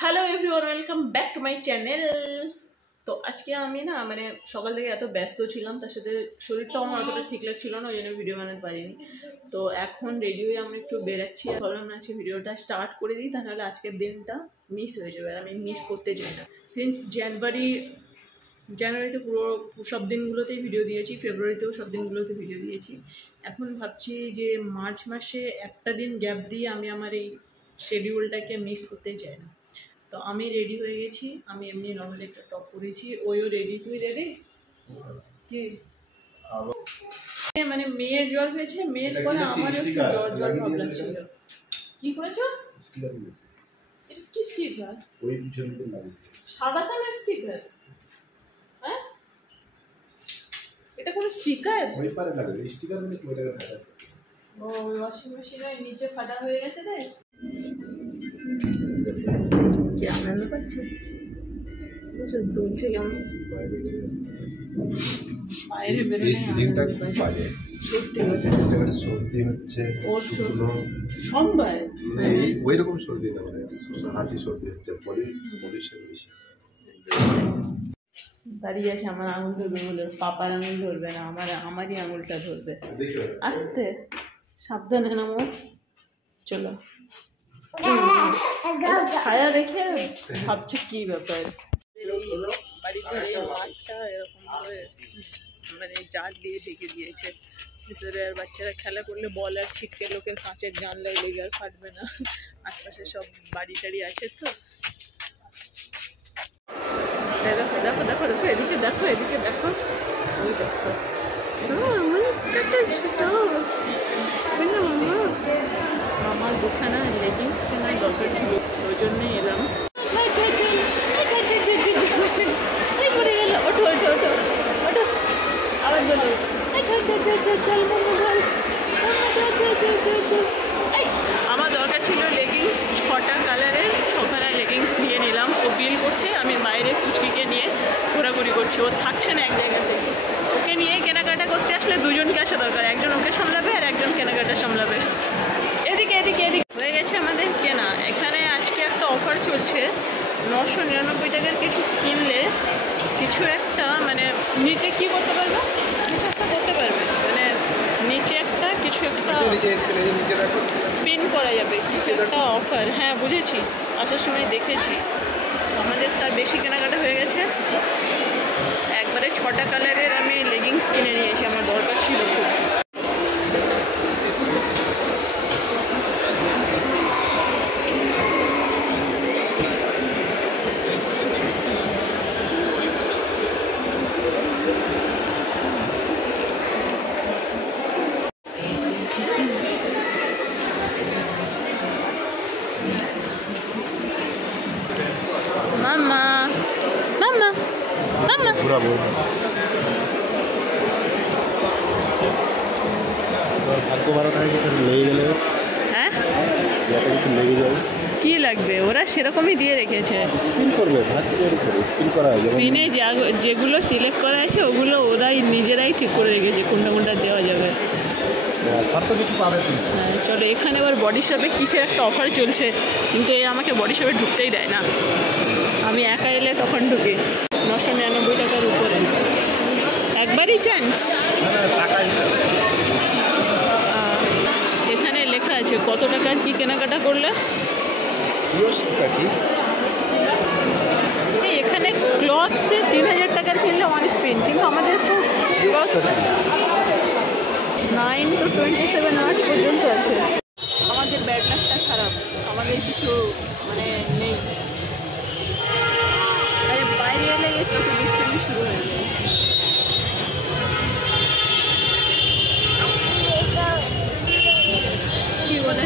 Hello everyone, welcome back to my channel. তো আজকে আমি না সকাল থেকে এত ব্যস্ত ছিলাম, তার সাথে শরীরটাও আমার অতটা ঠিক লাগছিল না, ওই জন্য ভিডিও বানাতে পারিনি। তো এখন রেডি হয়ে আমি একটু বেরাচ্ছি, ভাবলাম না আজকে ভিডিওটা স্টার্ট করে দিই, তাহলে আজকের দিনটা মিস হয়ে যাবে। আর আমি মিস করতে চাই না। সিন্স জানুয়ারিতে পুরো সব দিনগুলোতেই ভিডিও দিয়েছি, ফেব্রুয়ারিতেও সব দিনগুলোতে ভিডিও দিয়েছি। এখন ভাবছি যে মার্চ মাসে একটা দিন গ্যাপ দিয়ে আমি আমার এই শিডিউলটাকে মিস করতে চাই না। তো আমি রেডি হয়ে গেছি, আমি এমনি নর্মালি একটা টপ পরেছি, ওইও রেডি। তুই রেডি? কি মেয়ের জ্বর হয়েছে, মেয়ের পরে আমারও একটু জ্বর জ্বর ভাব লাগছিল। কি করেছো? এটা কি স্টিকার? ওই পিছনে লাগে সাদা কালার স্টিকার। হ্যাঁ, এটা কোনো স্টিকার? ওই পারে লাগে স্টিকার, মানে কি ওটাকে ফাটা? ও, ওয়াশিং মেশিনের নিচে ফাটা হয়ে গেছে রে। কি আনন্দ পাচ্ছে, দুলছে কেমন বাইরে বেরোয়। সর্দি হচ্ছে সোমবার, ওই রকম সর্দি না, হাঁচি সর্দি হচ্ছে, পলিউশন বেশি। দাঁড়িয়ে আছে, আমার আঙুল ধরবে বলে, পাপার আঙুল ধরবে না, আমারই আঙুলটা ধরবে। আস্তে সাবধানে নামো, চলো। ছায়া দেখে ভাবছি কি ব্যাপার, বাড়িতে মাঠটা এরকম ভাবে জাল দিয়ে ঢেকে দিয়েছে, ভিতরে আর বাচ্চারা খেলা করলে বল আর ছিটকে লোকের কাঁচের জানলায় লেগে আর ফাটবে না। আশপাশে সব বাড়ি টাড়ি আছে তো। দেখো দেখো দেখো দেখো, এদিকে দেখো, এদিকে দেখো, ওই দেখো। আমার দুখানা লেগিংস কেনার দরকার ছিল, ওই জন্যই এলাম। ওঠো ওঠো ওঠো ওঠো, আবার বলো। আমার দরকার ছিল লেগিংস, 6টা কালারের 6খানা লেগিংস নিয়ে নিলাম। ও বিল করছে, আমি বাইরে পুচকিকে নিয়ে ঘোরাঘুরি করছি, ও থাকছে না এক জায়গা থেকে। ওকে নিয়ে কেনাকাটা করতে আসলে দুজনকে আসা দরকার, একজন ওকে সামলাবে আর একজন কেনাকাটা সামলাবে। এদিকে এদিকে এদিকে হয়ে গেছে আমাদের কেনা। এখানে আজকে একটা অফার চলছে, 999 টাকার কিছু কিনলে কিছু একটা নিচে কি করতে পারবে, কিছু একটা করতে পারবে, নিচে একটা কিছু একটা স্পিন করা যাবে, কিছু একটা অফার। হ্যাঁ বুঝেছি, আসার সময় দেখেছি। আমাদের তার বেশি কেনাকাটা হয়ে গেছে, একবারে 6টা কালারের আমি লেগিংস কিনে নিয়েছি, আমার দরকার ছিল খুব। মামা মামা মামা ঘুরাবো, ভাগ্য ভালো থাকে, কিছু লেগে গেলে। হ্যাঁ, যাতে কিছু লেগে যায়। কি লাগবে, ওরা সেরকমই দিয়ে রেখেছে। স্পিন করবে, স্পিন করা হয়, স্পিনে যেগুলো সিলেক্ট করা আছে ওগুলো ওরাই নিজেরাই ঠিক করে রেখেছে কোনটা কোনটা দেওয়া যাবে। হ্যাঁ চলো, এখানে আবার বডি শপে কিসের একটা অফার চলছে, কিন্তু এ আমাকে বডি শপে ঢুকতেই দেয় না। আমি একা এলে তখন ঢুকি। 999 টাকার উপরে একবারই চান্স। এখানে লেখা আছে কত টাকার কি কেনাকাটা করলে। এখানে ক্লথসে 3000 টাকার কিনলে 1 স্পিন, কিন্তু আমাদের তো ক্লথ 9 to 27 মার্চ পর্যন্ত আছে। আমাদের ব্যাড লাকটা খারাপ, আমাদের কিছু নেই। আরে বাইরে এলে একটু ডিসকাউন্ট শুরু হয়ে যায়। কি বলে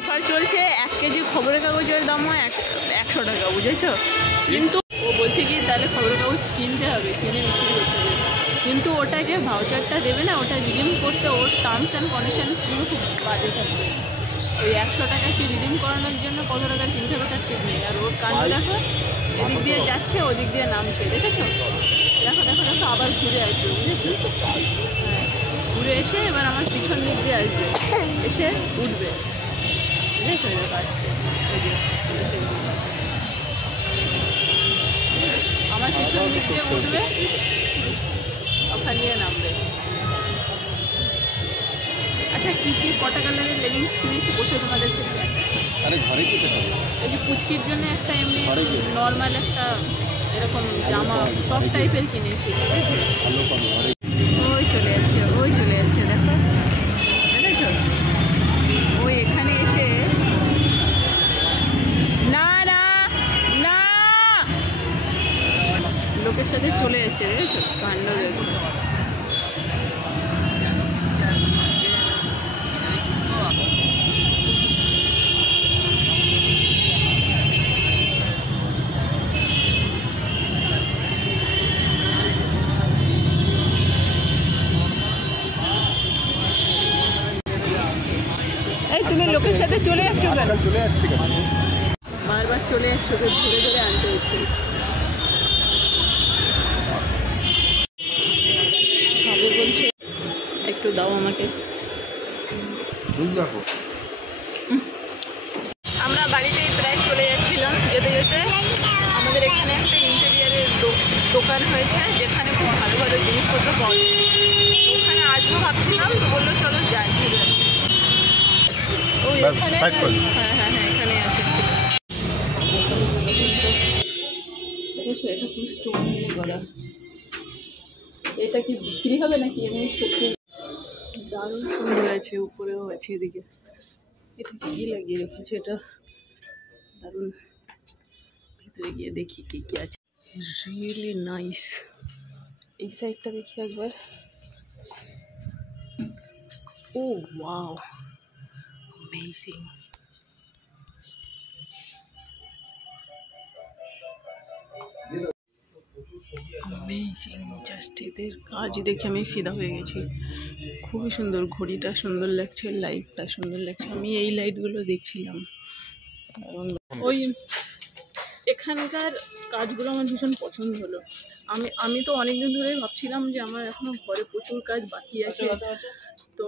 অফার চলছে, 1 কেজি খবরের কাগজের দামও 100 টাকা, বুঝেছ? কিন্তু ও বলছে কি তাহলে খবরের কাগজ কিনতে হবে, কিনে বিক্রি করতে হবে। কিন্তু ওটা যে ভাউচারটা দেবে না, ওটা রিডিম করতে ওর টার্মস অ্যান্ড কন্ডিশনসগুলো খুব বাজে থাকবে। ওই 100 টাকা কি রিডিম করানোর জন্য কত টাকা কিনতে হবে তার ঠিক নেই। আর ওর কাণ্ড দেখো, এদিক দিয়ে যাচ্ছে ওদিক দিয়ে নামছে, দেখেছো? দেখো দেখো দেখো, আবার ঘুরে আসবে, বুঝেছো? হ্যাঁ, ঘুরে এসে এবার আমার পিছন দিক দিয়ে আসবে, এসে উঠবে, বুঝেছো? আসছে ওই যে এসে এদিক দিয়ে উঠবে, ওখান দিয়ে নামবে। আচ্ছা কি কি কটা কালারের লেগিংস কিনেছি বসে তোমাদেরকে? আরে ঘরে যেতে হবে। এই যে পুচকির জন্য একটা এমনি নর্মাল একটা এরকম জামা টপ টাইপের কিনেছি, ঠিক আছে? ওই চলে যাচ্ছে, ওই চলে যাচ্ছে, দেখো দেখেছো? ওই এখানে এসে না না না লোকের সাথে চলে যাচ্ছে, দেখেছো কাণ্ড? দেখো তুমি লোকের সাথে চলে যাচ্ছ কেন? বারবার চলে যাচ্ছ, ওকে ধরে ধরে আনতে হচ্ছে। হবে বলছে একটু দাও আমাকে। আমরা বাড়িতে প্রায় চলে যাচ্ছিলাম, যেতে যেতে আমাদের এখানে একটা ইন্টেরিয়ারের দোকান হয়েছে যেখানে খুব ভালো ভালো জিনিসপত্র পাওয়া যায়। ওখানে আসবো ভাবছিলাম, তো বললো চলো যাই, ঘুরে আসি। ওই এখানে, হ্যাঁ হ্যাঁ হ্যাঁ এখানে আছে। দেখেছো এটা কি স্টোন দিয়ে করা? এটা কি বিক্রি হবে নাকি এমনি সত্যি? দারুণ সুন্দর আছে, উপরেও আছে এদিকে। এটা কি লাগিয়ে রেখেছে? এটা দারুণ। ভিতরে গিয়ে দেখি কি কি আছে। Really nice. এই সাইডটা দেখি একবার। ও ওয়াও, amazing. অ্যামেজিং, জাস্ট এদের কাজ দেখে আমি ফিদা হয়ে গেছি। খুবই সুন্দর, ঘড়িটা সুন্দর লাগছে, লাইটটা সুন্দর লাগছে। আমি এই লাইটগুলো দেখছিলাম, ওই এখানকার কাজগুলো আমার ভীষণ পছন্দ হলো। আমি তো অনেকদিন ধরে ভাবছিলাম যে আমার এখনো ঘরে প্রচুর কাজ বাকি আছে, তো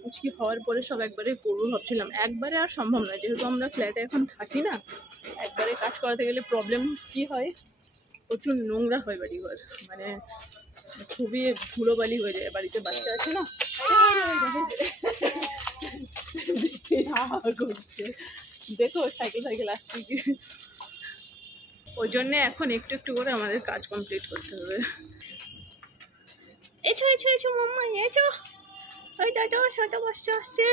পুচকি হওয়ার পরে সব একবারে করবো ভাবছিলাম। একবারে আর সম্ভব নয়, যেহেতু আমরা ফ্ল্যাটে এখন থাকি না, একবারে কাজ করাতে গেলে প্রবলেম কি হয়, প্রচুর নোংরা হয় বাড়িঘর, মানে খুবই ধুলোবালি হয়ে যায়। বাড়িতে বাচ্চা আছে না, করছে দেখো সাইকেল সাইকেল আসছে কি। ওই জন্যে এখন একটু একটু করে আমাদের কাজ কমপ্লিট করতে হবে। এছো এছো এছো মাম্মা এছো, ওই দাদা সাথে বসতে আসছে।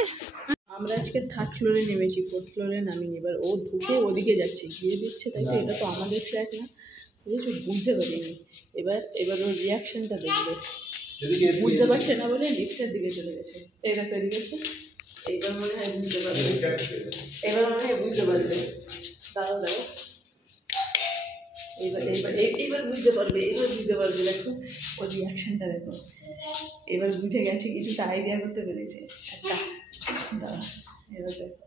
আমরা আজকে 3rd ফ্লোরে নেমেছি, 4th ফ্লোরে নামিনি। এবার ও ঢুকে ওদিকে যাচ্ছে, গিয়ে দিচ্ছে, তাই তো? এটা তো আমাদের ফ্ল্যাট না, বুঝেছো? বুঝতে পারিনি। এবার ওর রিয়াকশনটা দেখবে। বুঝতে পারছে না বলে লিফটের দিকে চলে গেছে। এই দেখো এদিকে এসে, এইবার মনে হয় বুঝতে পারবে, এবার মনে হয় বুঝতে পারবে। দাঁড়াও দাঁড়াও, এইবার বুঝতে পারবে, এবার বুঝতে পারবে। দেখো ওর রিয়াকশনটা দেখো, এবার বুঝে গেছে, কিছুটা আইডিয়া করতে পেরেছে একটা। দাঁড়া, এবার দেখো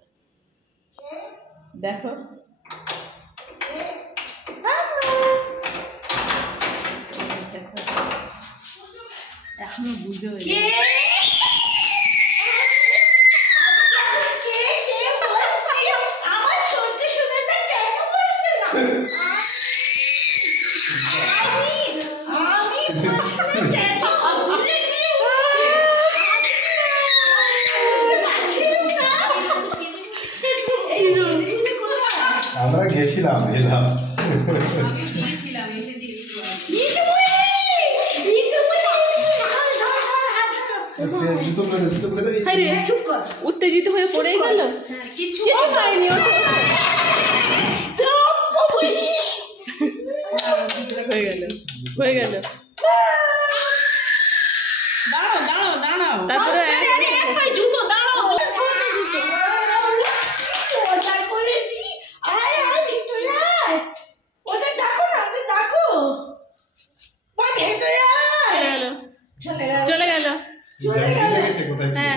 দেখো দেখো, এখনো বুঝতে পারি। আমরা গেছিলাম, এলাম। উত্তেজিত হয়ে পড়ে গেল, কিছু পাইনি, হয়ে গেল হয়ে গেল। দাঁড়াও দাঁড়াও দাঁড়াও, তারপরে জুতো দাঁড়াও, চলে গেল। হ্যাঁ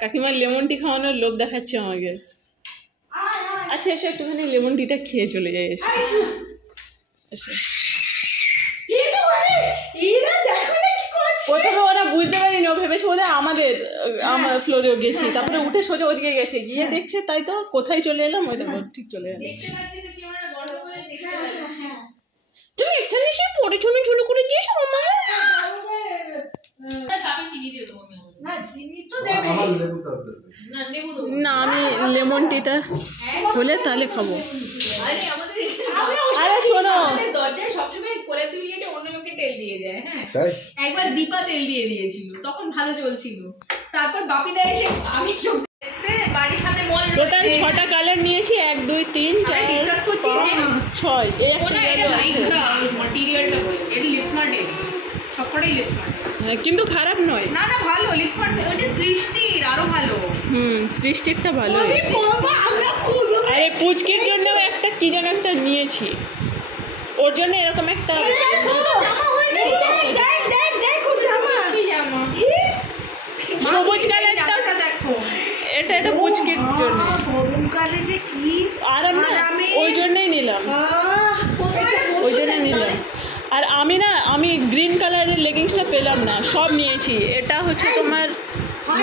কাকিমার লেমন টি খাওয়ানোর লোভ দেখাচ্ছে আমাকে। আচ্ছা এসে একটুখানি লেমন টিটা খেয়ে চলে যায়। এসে এসে প্রথমে ওরা বুঝতে পারিনি, ও ভেবেছে ওদের আমার ফ্লোরেও গেছি, তারপরে উঠে সোজা ওদিকে গেছে, গিয়ে দেখছে তাই তো কোথায় চলে এলাম, ওই দেখো ঠিক চলে এলাম। তুমি এখানে এসে পড়েছুনি শুরু করে দিয়েছো মামা? না আমি লেমন টিটা হলে তাহলে খাবো। আরে শোনো, দরজায় সবসময় কোলাপসিবিলিটি অন্য লোকে তেল দিয়ে যায়। হ্যাঁ, একবার দীপা তেল দিয়ে দিয়েছিল, তখন ভালো চলছিল। তারপর বাপিদা এসে আমি বাড়ির সামনে মল, টোটাল 6টা কালার নিয়েছি, 1 2 3 4 ডিসকাস করছি যে 6 এই একটা ম্যাটেরিয়ালটা বলেছে এটা লিপসমার্ট এর সবকটাই লিপসমার্ট। হ্যাঁ কিন্তু খারাপ নয়। না না ভালো লিপসমার্ট, ওটা সৃষ্টির আরো ভালো। সৃষ্টিরটা ভালো। আরে পুচকির জন্য একটা কি যেন একটা নিয়েছি, ওর জন্য এরকম একটা সবুজ কালারটা দেখো, এটা পুচকির জন্য গরমকালে যে কি আরাম না, ওই জন্যই নিলাম, ওই জন্যই নিলাম। আর আমি গ্রিন কালারের লেগিংসটা পেলাম না, সব নিয়েছি। এটা হচ্ছে তোমার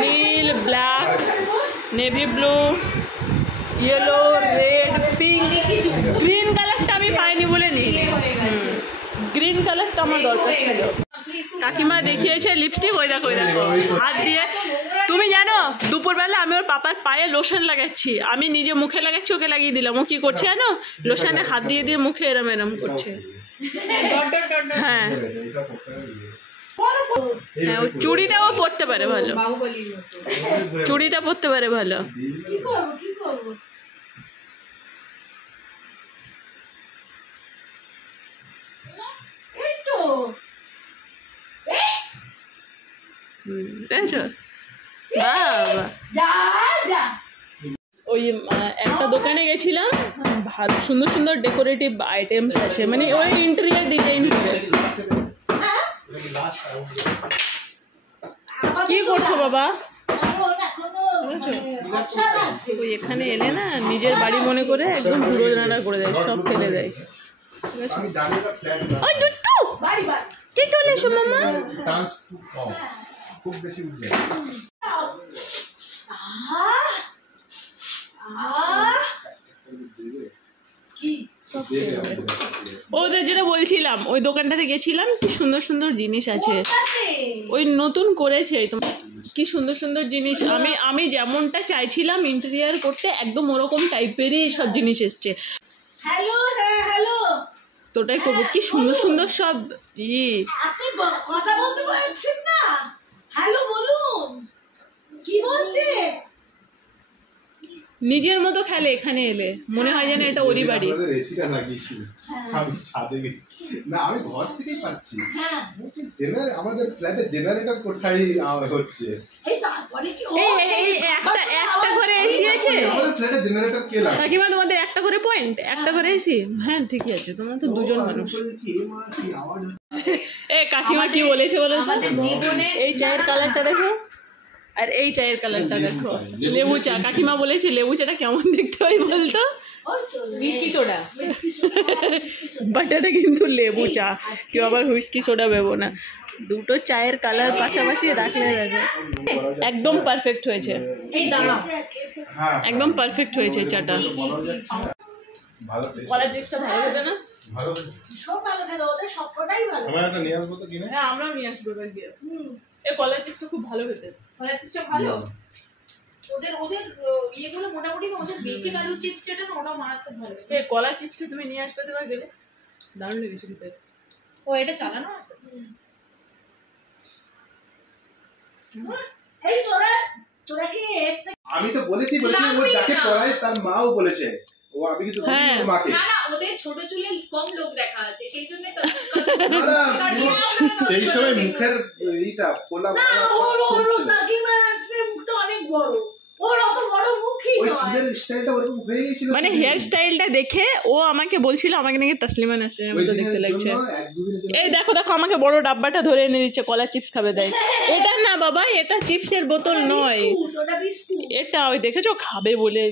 নীল, black, navy blue, yellow, red, pink. Green কালারটা আমি পাইনি বলে নিই, গ্রিন কালারটা আমার দরকার ছিল। কাকিমা দেখিয়েছে লিপস্টিক, ওই দেখো হাত দিয়ে। তুমি জানো দুপুরবেলা আমি ওর পাপার পায়ে লোশন লাগাচ্ছি, আমি নিজে মুখে লাগাচ্ছি, ওকে লাগিয়ে দিলাম। ও কি করছে জানো, লোশনে হাত দিয়ে দিয়ে মুখে এরম এরম করছে। হ্যাঁ হ্যাঁ, চুড়িটাও পরতে পারে ভালো, চুড়িটা পরতে পারে ভালো। ওই একটা দোকানে গেছিলাম, ভালো সুন্দর সুন্দর ডেকোরেটিভ আইটেমস আছে, মানে ওই ইন্টেরিয়ার ডিজাইন করে। কি করছো বাবা? ওই এখানে এলে না নিজের বাড়ি মনে করে একদম পুরো নাড়া করে দেয়, সব ফেলে দেয়। তুই চলে এসো মামা। ওদের যেটা বলছিলাম, ওই দোকানটাতে গেছিলাম, কি সুন্দর সুন্দর জিনিস আছে, ওই নতুন করেছে, কি সুন্দর সুন্দর জিনিস। আমি যেমনটা চাইছিলাম ইন্টেরিয়ার করতে, একদম ওরকম টাইপেরই সব জিনিস এসছে। হ্যালো, হ্যাঁ হ্যালো, তোটাই করবো, কি সুন্দর সুন্দর সব। আপনি কথা বলতে পারছেন না? হ্যালো বলুন, কি বলছে? নিজের মতো খেলে, এখানে এলে মনে হয় যেন এটা ওরই বাড়ি। আমি ঘর থেকেই পাচ্ছি। আমাদের ফ্ল্যাটে জেনারেটর কোথায় হচ্ছে? একটা ঘরে এসি আছে আমাদের ফ্ল্যাটে জেনারেটর কে লাগায়? কাকিমা তোমাদের একটা করে পয়েন্ট, একটা করে এসি? হ্যাঁ ঠিকই আছে, তোমরা তো দুজন মানুষ। এ কাকিমা কি বলেছে বলো তো? এই চায়ের কালারটা দেখো, আর এই চায়ের কালারটা দেখো, লেবু চা। কাকিমা বলেছে লেবু চাটা কেমন দেখতে হয় বলতো? হুইস্কি সোডা, বাট এটা কিন্তু লেবু চা, কেউ আবার হুইস্কি সোডা ভেবো না। দুটো চায়ের কালার পাশাপাশি রাখলে দেখো একদম পারফেক্ট হয়েছে, একদম পারফেক্ট হয়েছে চাটা। কলা চিপসটা ভালো খেতে না? সব ভালো খেলো, ওদের সবকটাই ভালো। আমরা একটা নিয়ে আসবো তো কিনে? হ্যাঁ আমরাও নিয়ে আসবো এবার গিয়ে। এই কলা চিপসটা খুব ভালো খেতে। কলা চিপসটা ভালো, ওদের ইয়েগুলো মোটামুটি, ওদের বেসিক আলু চিপস যেটা না, ওটা মারাত্মক ভালো। এই কলা চিপসটা তুমি নিয়ে আসবে তো গেলে, দারুণ লেগেছে খেতে। ও এটা চালানো আছে। এই তোরা কি আমি তো বলেছি ও যাকে পড়ায় তার মাও বলেছে, ও আমি কিন্তু মাকে না না, ওদের ছোট চুলে কম লোক দেখা আছে, সেই জন্য তো সেই সময় মুখের এইটা খোলা না, ওর তাসলিমার আসলে মুখটা অনেক বড়, ওর অত বড় মুখই নয়। ওই চুলের স্টাইলটা ওরকম হয়ে গিয়েছিল, মানে হেয়ার স্টাইলটা দেখে ও আমাকে বলছিল আমাকে নাকি তাসলিমা নাসরিনের মতো দেখতে লাগছে। এই দেখো দেখো, আমাকে বড় ডাব্বাটা ধরে এনে দিচ্ছে, কলা চিপস খাবে দেয়। এটা না বাবা, এটা চিপসের বোতল নয়, এটা ওই দেখেছো খাবে বলে।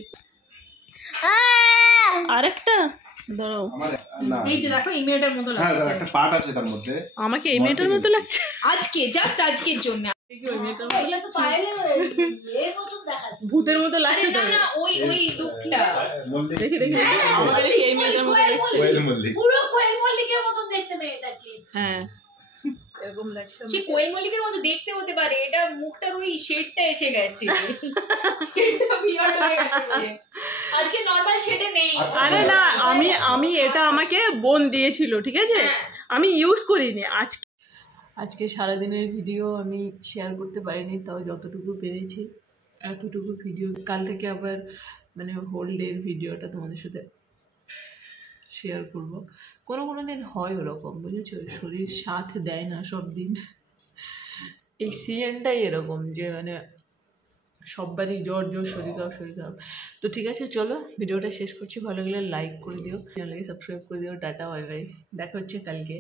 আরেকটা দাঁড়াও, আমার না এই যে দেখো এই মেয়েটার মতো হ্যাঁ লাগছে একটা পার্ট আছে তার মধ্যে। আমাকে এই মেয়েটার মতো লাগছে। আজকে জাস্ট আজকের জন্য কি ওই মেয়েটার মতো এটা তো পায়েলে এর মতন দেখাচ্ছে। ভূতের মতো লাগছে না তো। না ওই লুকটা মল্লিক দেখি দেখি আমাকে দেখি এই মেয়েটার মতো লাগছে। কোয়েল মল্লিক। পুরো কোয়েল মল্লিকের মতন দেখতে মেয়েটাকে। হ্যাঁ এরকম লাগছে। সে কোয়েল মল্লিকের মতো দেখতে হতে পারে, এটা মুখটার ওই শেডটা এসে গেছে, শেডটা বিয়ার্ড হয়ে গেছে বলে। আজকে নরমাল শেডে নেই। আরে না, আমি এটা আমাকে বোন দিয়েছিল, ঠিক আছে, আমি ইউজ করিনি। আজকে সারাদিনের ভিডিও আমি শেয়ার করতে পারিনি, তাও যতটুকু পেরেছি এতটুকু ভিডিও। কাল থেকে আবার মানে হোল ডের ভিডিওটা তোমাদের সাথে শেয়ার করব। কোনো দিন হয় ওরকম, বুঝেছো, শরীর সাথ দেয় না সব দিন। এই সিজনটাই এরকম যে মানে সববারই জ্বর শরীর খারাপ। তো ঠিক আছে, চলো ভিডিওটা শেষ করছি। ভালো লাগলে লাইক করে দিও, চ্যানেলকে সাবস্ক্রাইব করে দিও। টাটা, বাই বাই, দেখা হচ্ছে কালকে।